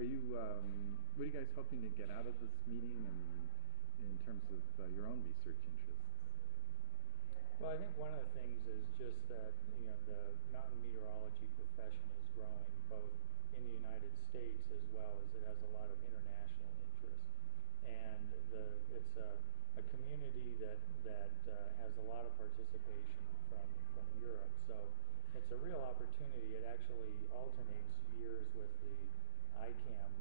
are you, what are you guys hoping to get out of this meeting and in terms of your own research interests? Well, I think one of the things is just that, you know, the mountain meteorology profession is growing both in the United States as well as it has a lot of international interest. And it's a community that has a lot of participation from Europe. So it's a real opportunity. It actually alternates years with the ICAM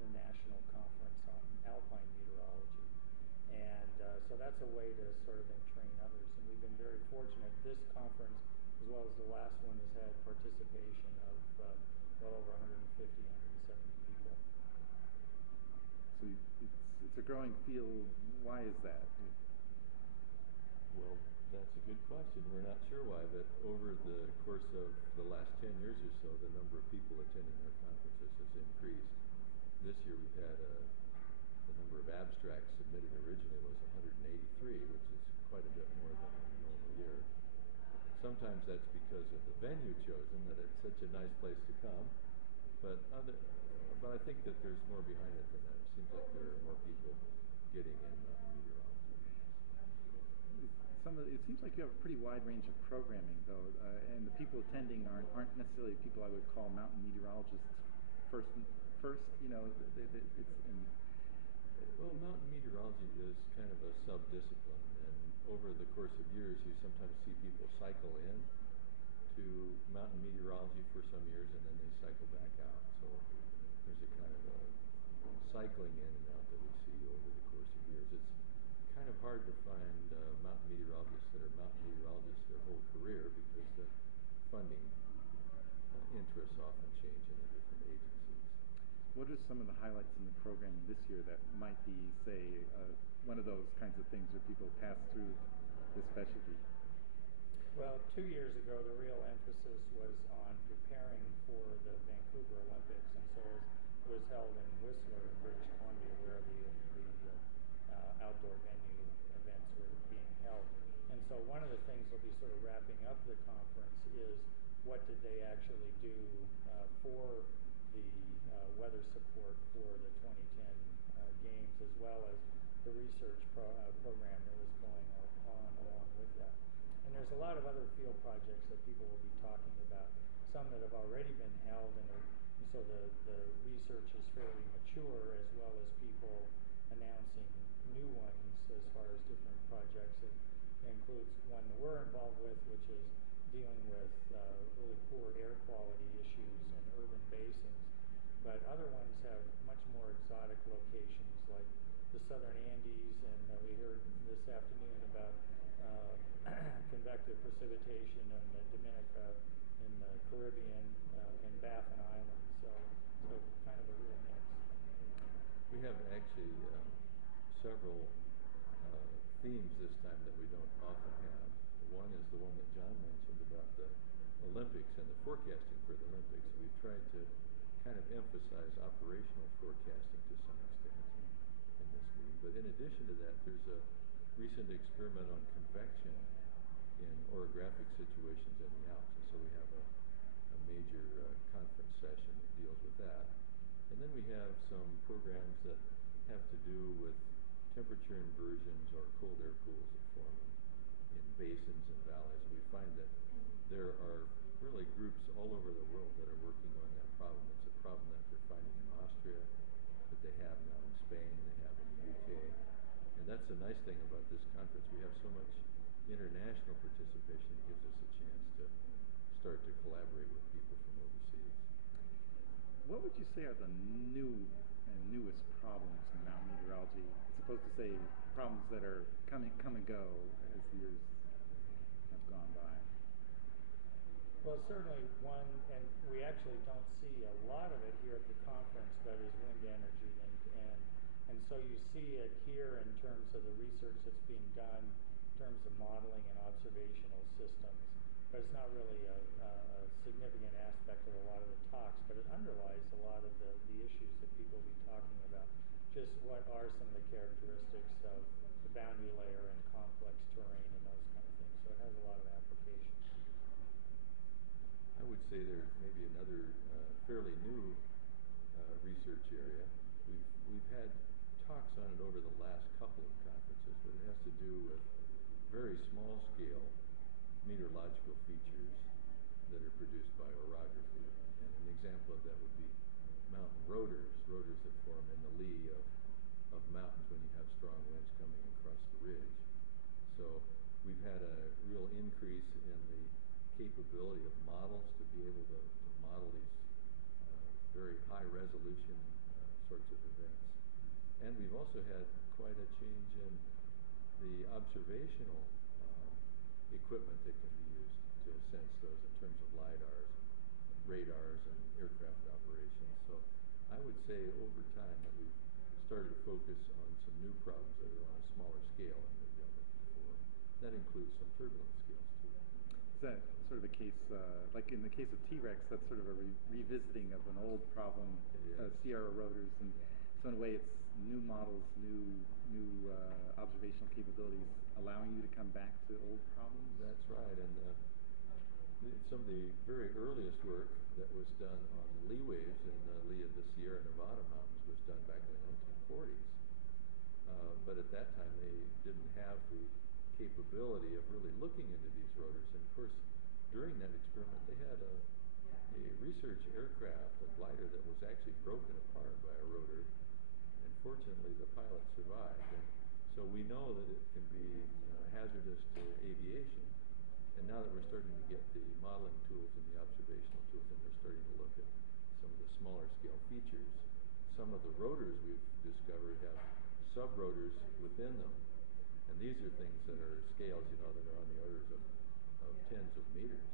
International Conference on Alpine Meteorology. And so that's a way to sort of train others. And we've been very fortunate. This conference, as well as the last one, has had participation of well over 150, 170 people. So it's a growing field. Why is that? Well, that's a good question. We're not sure why, but over the course of the last 10 years or so, the number of people attending our conferences has increased. This year we've had the number of abstracts submitted originally was 183, which is quite a bit more than a normal year. Sometimes that's because of the venue chosen, that it's such a nice place to come, but I think that there's more behind it than that. It seems like there are more people getting in meteorology. It seems like you have a pretty wide range of programming, though, and the people attending aren't necessarily people I would call mountain meteorologists first. You know, well, mountain meteorology is kind of a sub-discipline, and over the course of years, you sometimes see people cycle in to mountain meteorology for some years, and then they cycle back out. So there's a kind of a cycling in and out that we see over the course of years. It's kind of hard to find mountain meteorologists that are mountain meteorologists their whole career because the funding interests often change in the different agencies. What are some of the highlights in the program this year that might be, say, one of those kinds of things where people pass through this specialty? Well, 2 years ago, the real emphasis was on preparing for the Vancouver Olympics, and so it was held in Whistler, in British Columbia, where the outdoor venue events were being held. And so one of the things that'll be sort of wrapping up the conference is what did they actually do for the weather support for the 2010 games, as well as the research program that was going on along with that. And there's a lot of other field projects that people will be talking about, some that have already been held, and so the research is fairly mature, as well as people announcing new ones as far as different projects. It includes one that we're involved with, which is dealing with really poor air quality issues in urban basins. But other ones have much more exotic locations, like the southern Andes, and we heard this afternoon about convective precipitation in the Dominica, in the Caribbean, and Baffin Island. So kind of a real mix. We have actually several themes this time that we don't often have. One is the one that John mentioned about the Olympics and the forecasting for the Olympics. We've tried to kind of emphasize operational forecasting to some extent in this meeting. But in addition to that, there's a recent experiment on convection in orographic situations in the Alps. And so we have a major conference session that deals with that. And then we have some programs that have to do with temperature inversions or cold air pools that form in basins and valleys. And we find that there are really groups all over the world that are working on that problem. It's a problem that they're finding in Austria, that they have now in Spain, they have in the UK. And that's the nice thing about this conference. We have so much international participation. It gives us a chance to start to collaborate with people from overseas. What would you say are the newest problems in mountain meteorology, as opposed to say problems that are come and go as the years have gone by? Well, certainly one, and we actually don't see a lot of it here at the conference, but is wind energy, and so you see it here in terms of the research that's being done, in terms of modeling and observational systems. But it's not really a significant aspect of a lot of the talks, but it underlies a lot of the issues that people will be talking about. Just what are some of the characteristics of the boundary layer and complex terrain and those kind of things. So it has a lot of applications. I would say there's maybe another fairly new research area. We've had talks on it over the last couple of conferences, but it has to do with very small scale meteorological features that are produced by orography. And an example of that would be mountain rotors that form in the lee of mountains when you have strong winds coming across the ridge. So we've had a real increase in the capability of models to be able to model these very high resolution sorts of events. And we've also had quite a change in the observational equipment that can be used to sense those in terms of LiDARs, radars, and aircraft operations. So I would say over time that we've started to focus on some new problems that are on a smaller scale than we've dealt with before. That includes some turbulence scales too. Is that sort of a case, like in the case of T-Rex, that's sort of a revisiting of an old problem, Sierra rotors, and so in a way it's new models, new observational capabilities allowing you to come back to old problems? That's right, and some of the very earliest work that was done on lee waves in the lee of the Sierra Nevada mountains was done back in the 1940s. But at that time they didn't have the capability of really looking into these rotors. And of course, during that experiment they had a research aircraft, a glider, that was actually broken apart by a rotor. And fortunately the pilot survived. And so we know that it can be hazardous to aviation. And now that we're starting to get the modeling tools and the observational tools, and we're starting to look at some of the smaller scale features, some of the rotors we've discovered have sub-rotors within them. And these are things that are scales, that are on the orders of tens of meters.